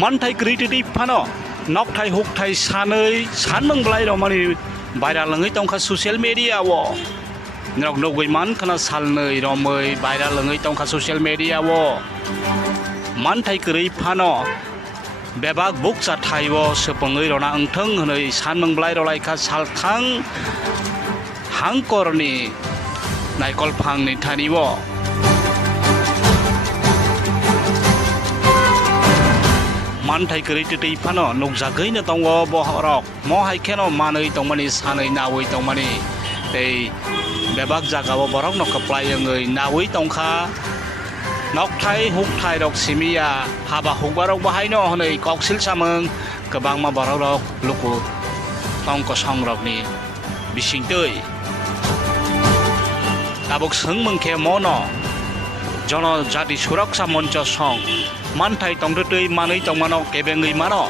man thai creativity phano nok thai huk thai sanei san mang blai ro mani viral langai tongkha social media wo nok no goi man khana sal nei ro moi viral langai tongkha social media wo man thai krei phano bebak buk sa thai wo sepangai rona angthang hanei san mang blai ro lai kha sal thang hangkorni naikol phang ni thani wo man thai creativity phano nok jagai na tongwo bo rok mo hai kheno manei tongmani sanei nawei tongmani tei bebak jaga bo borok nok kaplai ngai nawei tongkha nok thai huk thai rok simia haba hukbarok bahai no honei koksil sameng kebang ma borok rok luku tongko song rok ni bising tei tabok seng mengkhe mono jono jati suraksa moncho song man thai tongtei manei tongmano kebengei mano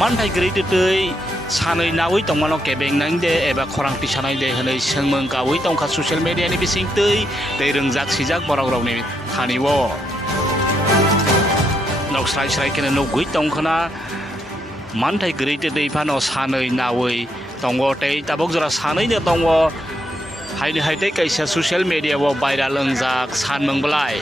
man thai greitei sanei nawei tongmano kebeng nang de eba khorang tisanai de hanei sengmeng kawei tongkha social media ni bising tei rengjak sijak borok rok ni thani wo nok srai kene nok gui tongkhana man thai greitei phano sanei nawei tongo tei tabok jora sanei ne tongo haini haitei kaisa social media wo viral langjak sanmeng blai